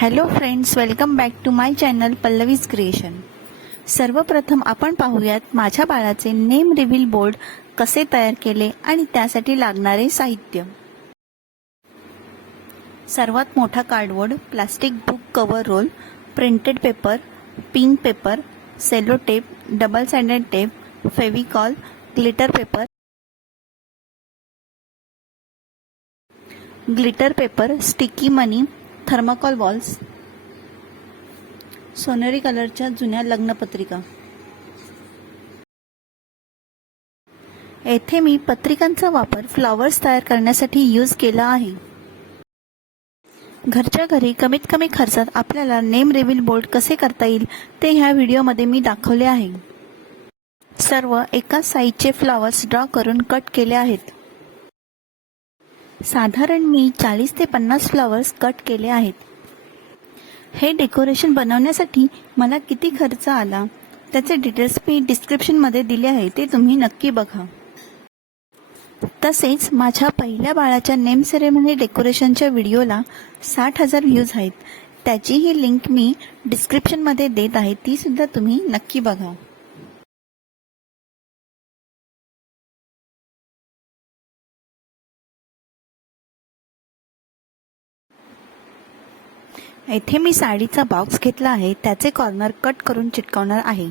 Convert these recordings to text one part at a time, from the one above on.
Hello friends, welcome back to my channel Pallavi's creation. सर्वप्रथम आपण पाहूयात माझ्या बाळाचे नेम रिव्हील बोर्ड कसे तयार केले आणि त्यासाठी लागणारे साहित्य. सर्वात मोठा cardboard, plastic book cover roll, printed paper, pink paper, cello tape, double sided tape, Fevicol, glitter paper, sticky money, thermocol balls, सोनेरी कलरच्या जुन्या लग्नपत्रिका. येथे मी पत्रिकांचा वापर फ्लॉवर्स तयार करण्यासाठी यूज केला आहे. घरच्या घरी कमीत कमी खर्चात आपल्याला नेम रिव्हील बोर्ड कसे करता येईल ते ह्या व्हिडिओमध्ये मी दाखवले आहे. सर्व एकाच साईजचे फ्लॉवर्स ड्रॉ करून कट केले आहेत. साधारण मी 40 ते 50 फ्लॉवर्स कट केले आहेत. हे डेकोरेशन बनवण्यासाठी मला किती खर्च आला त्याचे डिटेल्स मी डिस्क्रिप्शनमध्ये दिले आहे, ते तुम्ही नक्की बघा. तसेच माझ्या पहिल्या बाळाच्या नेम सेरेमनी डेकोरेशनच्या व्हिडिओला 60,000 व्ह्यूज आहेत. त्याचीही लिंक मी डिस्क्रिप्शनमध्ये देत आहे, ती सुद्धा तुम्ही नक्की बघा. येथे मी साडीचा बॉक्स घेतला आहे, त्याचे कॉर्नर कट करून चिटकवणार आहे,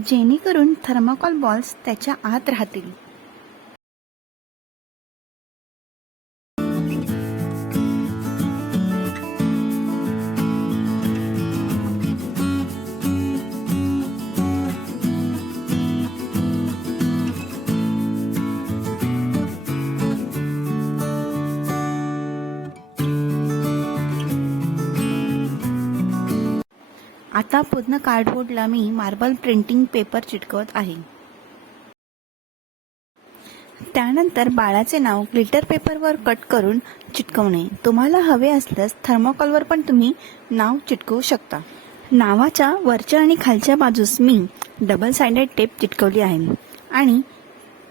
जेणेकरून थर्मोकॉल बॉल्स त्याच्या आत राहतील. आता पूर्ण कार्डबोर्डला मी मार्बल प्रिंटिंग पेपर चिटकवत आहे. त्यानंतर बाळाचे नाव ग्लिटर पेपरवर कट करून चिटकवणे. तुम्हाला हवे असल्यास थर्मोकॉलवर पण तुम्ही नाव चिटकवू शकता. नावाच्या वरच्या आणि खालच्या बाजूस मी डबल साइडेड टेप चिटकवली आहे आणि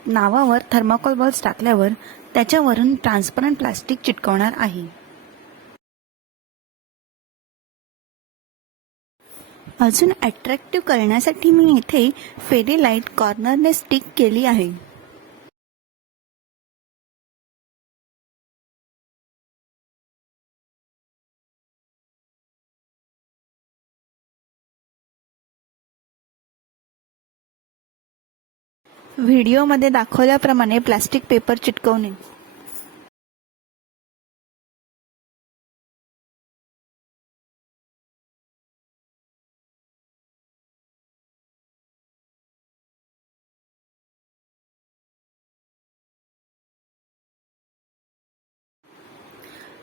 नावावर थर्मोकॉल बॉल्स टाकल्यावर त्याच्यावरून ट्रान्सपरंट प्लास्टिक चिटकवणार आहे. अजून अट्रॅक्टिव्ह करण्यासाठी मी इथे फेरी लाईट कॉर्नरने स्टिक केली आहे. व्हिडिओमध्ये दाखवल्याप्रमाणे प्लास्टिक पेपर चिटकवणे.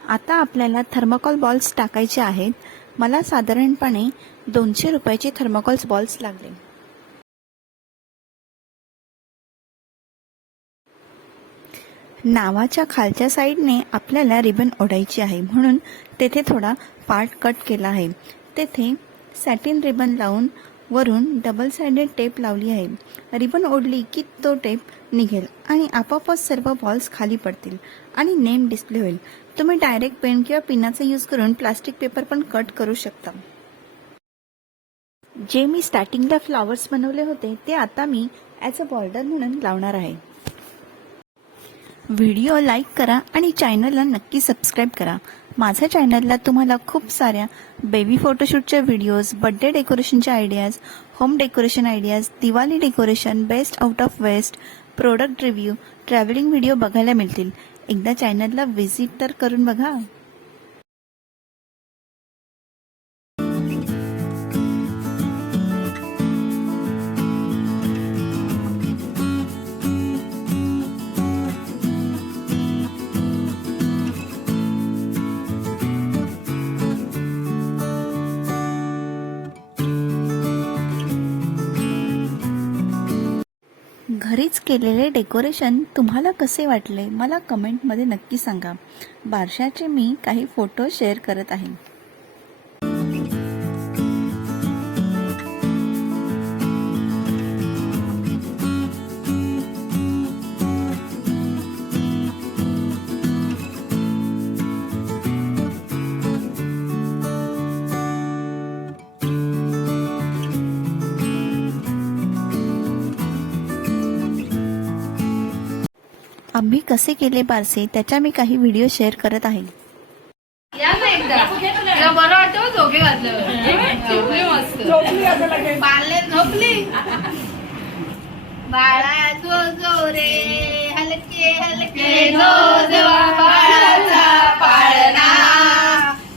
आता आपल्याला थर्मोकॉल बॉल्स टाकायचे आहेत. मला साधारणपणे 200 रुपयाचे थर्मोकॉल बॉल्स लागले. नावाच्या खालच्या साईडने आपल्याला रिबन ओढायची आहे, म्हणून तेथे थोडा पार्ट कट केला आहे. तेथे सॅटिन रिबन लावून वरून डबल साइडेड टेप लावली आहे. रिबन ओढली की तो टेप निघेल आणि आपोआपच सर्व बॉल्स खाली पडतील आणि नेम डिस्प्ले होईल. तुम्ही डायरेक्ट पेन किंवा पिनाचा यूज करून प्लास्टिक पेपर पण कट करू शकता. जे मी स्टार्टिंगला फ्लॉवर्स बनवले होते ते आता मी ॲज अ बॉर्डर म्हणून लावणार आहे. व्हिडिओ लाईक करा आणि चॅनलला नक्की सबस्क्राईब करा. माझ्या चॅनलला तुम्हाला खूप साऱ्या बेबी फोटोशूटच्या व्हिडिओज, बर्थडे डेकोरेशनच्या ideas, home decoration ideas, Diwali decoration, best out of waste, product review, travelling video बघायला मिळतील. एकदा चॅनलला व्हिजिट तर करून बघा. घरीच केलेले डेकोरेशन तुम्हाला कसे वाटले मला कमेंटमध्ये नक्की सांगा. बारशाचे मी काही फोटो शेअर करत आहे. आम्ही कसे केले बारसे त्याच्या मी काही व्हिडिओ शेअर करत आहे. या ना एकदा तुला बरं वाटतं झोके घातल्यावर मस्त पाळले झोपली बाळा जो जो रे हलके हलके जो जो बाळाचा पाळणा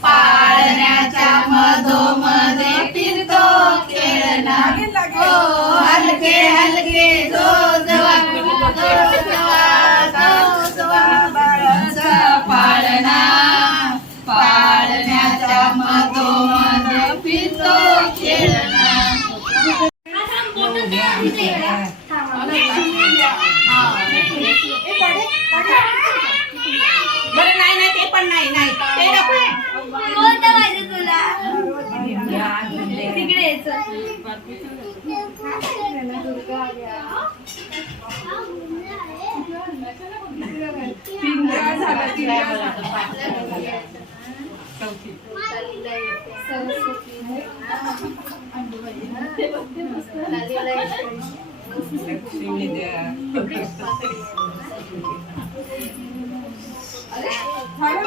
पाळण्याच्या मधोमध्ये फिरतो खेळणा हो हलके हलके जो जवा बाळाचा पाळणा पाळण्याच्या मधोमध फिरतो खेळणा. बरं नाही ते पण नाही ते कोणतं पाहिजे तुला तिकडे यायचं.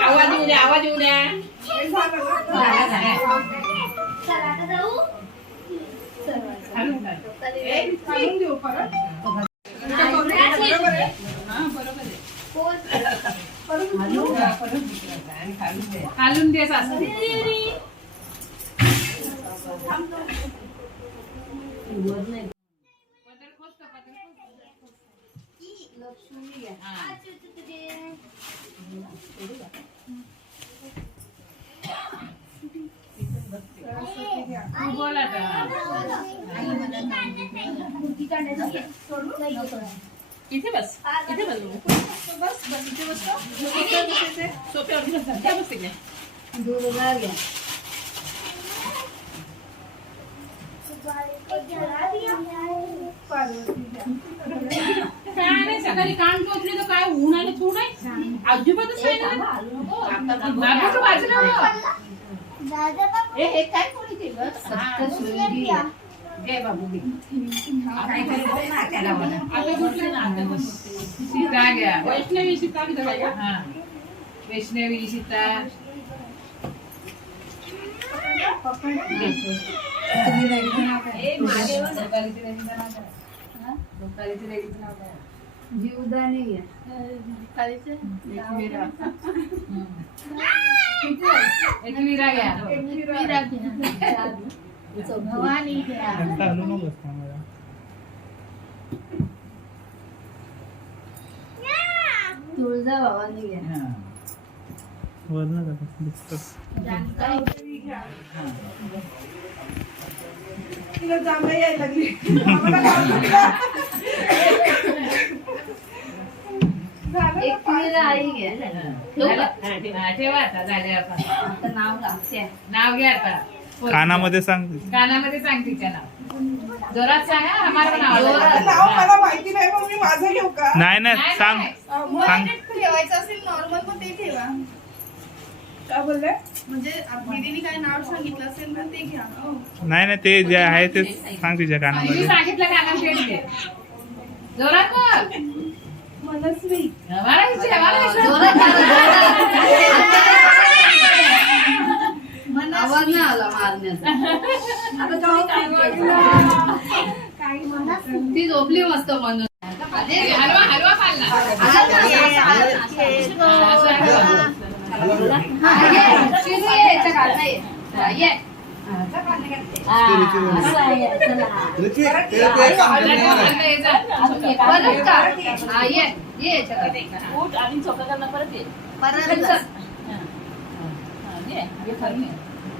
आवाज येऊ द्या खालून दे इथे बस इथे बस बस बस इथे बस सोप्यावर बस तिकडे काय नाही सकाळी कान टोचले तर काय ऊन आलं थोडं अजिबातच नाही हे काय कोणी केलं सीता घ्या वैष्णवी सीता वैष्णवी सीता जीवदानी एकवीरा घ्या भवानी घ्या तुळजा भवानी घ्या तिला जांभळं यायला लागली आई ठेवा आता झाले आता नाव घ्या आता कानामध्ये सांग तिच्या नाव जोरात सांगा आम्हाला नाव मला माहिती नाही मग मी माझं घेऊ का नाही सांग सांग ठेवायचं असेल नॉर्मल मग ते ठेवा काय बोलले म्हणजे दीदीने काय नाव सांगितलं असेल ना ते घ्या नाही ते जे आहे ते सांग तिच्या कानामध्ये सांगितलं कानामध्ये जोरात मनस्वी आवाज नाही आला मारण्याचा ती झोपली मस्त म्हणून हलवा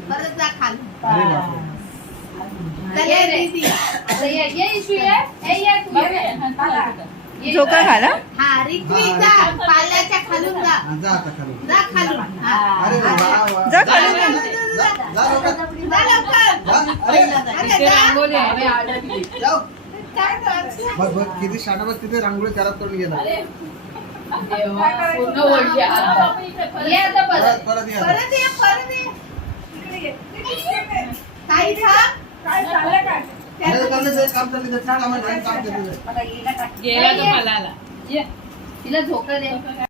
परत जा खाली झोका घाला हा रिक्विक जा पाल्याच्या खालून जा खालून जा खालून किती शाळा तिथे रांगोळी करत करून गेला तिला झोका दे.